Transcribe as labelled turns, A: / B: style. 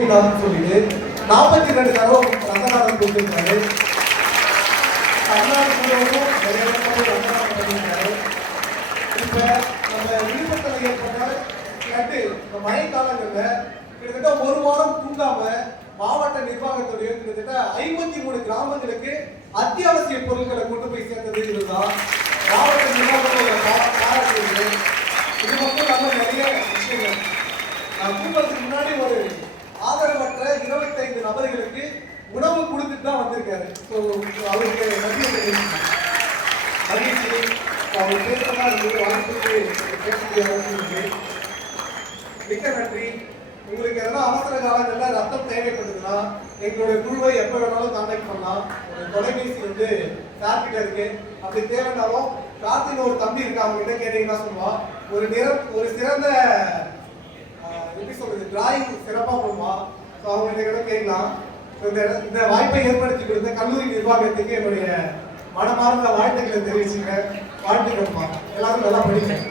A: இல்லாதுன்னு சொல்லிட்டு நாற்பத்தி ரெண்டு தடவை ரத்ததானம் கொடுத்திருக்காரு தமிழ்நாடு நிறைய இடத்துல நம்ம விழுப்புரத்தில் ஏற்பட்ட ஃப்ளட்டு இந்த மழை காலங்கள்ல கிட்டத்தட்ட ஒரு வாரம் தூங்காம மாவட்ட நிர்வாகத்துடைய கிட்டத்தட்ட ஐம்பத்தி மூணு கிராமங்களுக்கு அத்தியாவசிய பொருட்களை கொண்டு போய் சேர்த்தது இதுதான். நபர்களுக்கு உணவு கொடுத்துட்டு தான் வந்திருக்காரு. ஸோ அவருக்கு நன்றி மகிழ்ச்சி. அவர் பேசுறதா இருந்தது வாய்ப்புக்கு பேசக்கூடிய அவசியம் மிக்க நன்றி. உங்களுக்கு எதனா அவசர காலங்களில் ரத்தம் தேவைப்படுதுன்னா எங்களுடைய குழுவை எப்போ வேணாலும் கான்டாக்ட் பண்ணலாம். ஒரு தொலைபேசி வந்து சார்கிட்ட இருக்கு. அப்படி தேவைனாலும் கார்த்தின்னு ஒரு தம்பி இருக்கா அவங்க கிட்ட கேட்டீங்கன்னா சொல்லுவான் ஒரு நிற ஒரு சிறந்த எப்படி சொல்றது டிராயிங் சிறப்பாக பண்ணுவான் ஸோ அவங்க கிட்ட கூட கேட்கலாம் இந்த இந்த வாய்ப்பை ஏற்படுத்தி கொடுத்த கல்லூரி நிர்வாகத்துக்கு என்னுடைய மனமார்ந்த வாழ்த்துக்களை தெரிவிச்சுக்கிறேன் வாழ்த்துக்கள்மா. எல்லாரும் நல்லா படிக்கிறேன்